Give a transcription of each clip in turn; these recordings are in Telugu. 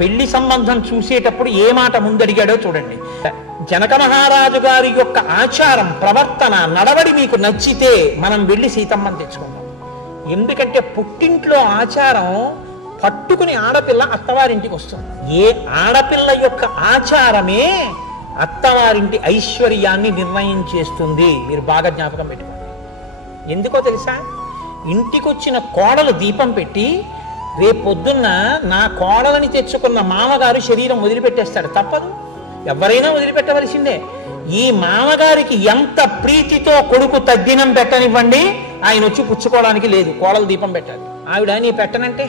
పెళ్లి సంబంధం చూసేటప్పుడు ఏ మాట ముందడిగాడో చూడండి. జనక మహారాజు గారి యొక్క ఆచారం, ప్రవర్తన, నడవడి మీకు నచ్చితే మనం వెళ్ళి సీతమ్మని తెచ్చుకుందాం. ఎందుకంటే పుట్టింట్లో ఆచారం పట్టుకుని ఆడపిల్ల అత్తవారింటికి వస్తుంది. ఏ ఆడపిల్ల యొక్క ఆచారమే అత్తవారింటి ఐశ్వర్యాన్ని నిర్ణయం చేస్తుంది. మీరు బాగా జ్ఞాపకం పెట్టుకోండి. ఎందుకో తెలుసా? ఇంటికొచ్చిన కోడలు దీపం పెట్టి రేపొద్దున్న నా కోడలని తెచ్చుకున్న మామగారు శరీరం వదిలిపెట్టేస్తాడు. తప్పదు, ఎవరైనా వదిలిపెట్టవలసిందే. ఈ మామగారికి ఎంత ప్రీతితో కొడుకు తద్దినం పెట్టనివ్వండి, ఆయన వచ్చి పుచ్చుకోవడానికి లేదు. కోడలు దీపం పెట్టాలి. ఆవిడ నీ పెట్టనంటే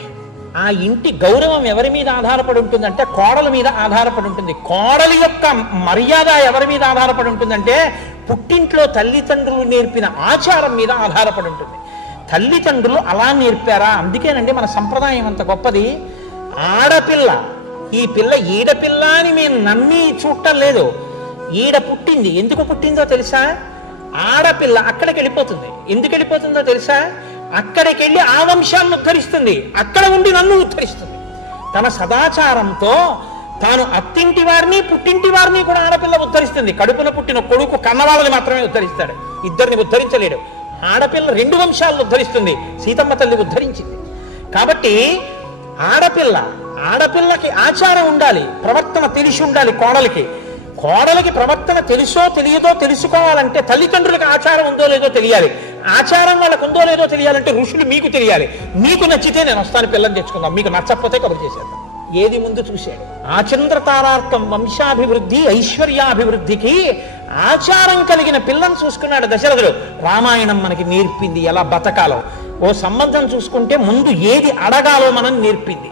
ఆ ఇంటి గౌరవం ఎవరి మీద ఆధారపడి ఉంటుందంటే కోడల మీద ఆధారపడి ఉంటుంది. కోడలి యొక్క మర్యాద ఎవరి మీద ఆధారపడి ఉంటుందంటే పుట్టింట్లో తల్లిదండ్రులు నేర్పిన ఆచారం మీద ఆధారపడి ఉంటుంది. తల్లిదండ్రులు అలా నేర్పారా? అందుకేనండి మన సంప్రదాయం అంత గొప్పది. ఆడపిల్ల, ఈ పిల్ల ఈడపిల్ల అని మేము నమ్మి చూడటం లేదు. ఈడ పుట్టింది, ఎందుకు పుట్టిందో తెలుసా? ఆడపిల్ల అక్కడికి వెళ్ళిపోతుంది. ఎందుకు వెళ్ళిపోతుందో తెలుసా? అక్కడికి వెళ్ళి ఆ వంశాన్ని ఉద్ధరిస్తుంది, అక్కడ ఉండి నన్ను ఉద్ధరిస్తుంది. తన సదాచారంతో తాను అత్తింటి వారిని పుట్టింటి వారిని కూడా ఆడపిల్ల ఉద్ధరిస్తుంది. కడుపున పుట్టిన కొడుకు కన్నవాళ్ళని మాత్రమే ఉద్ధరిస్తాడు, ఇద్దరిని ఉద్ధరించలేడు. ఆడపిల్ల 2 వంశాలను ఉద్ధరిస్తుంది. సీతమ్మ తల్లి ఉద్ధరించింది. కాబట్టి ఆడపిల్లకి ఆచారం ఉండాలి, ప్రవర్తన తెలిసి ఉండాలి. కోడలికి ప్రవర్తన తెలుసో తెలియదో తెలుసుకోవాలంటే తల్లిదండ్రులకు ఆచారం ఉందో లేదో తెలియాలి. ఆచారం వాళ్ళకు ఉందో లేదో తెలియాలంటే ఋషులు మీకు తెలియాలి. మీకు నచ్చితే నేను వస్తాను, పిల్లని తెచ్చుకుందాం, మీకు నచ్చకపోతే కబురు చేసేద్దాం. ఏది ముందు చూశాడు? ఆచంద్రతారార్థం వంశాభివృద్ధి ఐశ్వర్యాభివృద్ధికి ఆచారం కలిగిన పిల్లని చూసుకున్నాడు దశరథుడు. రామాయణం మనకి నేర్పింది ఎలా బతకాలో. ఓ సంబంధం చూసుకుంటే ముందు ఏది అడగాలో మనం నేర్పింది.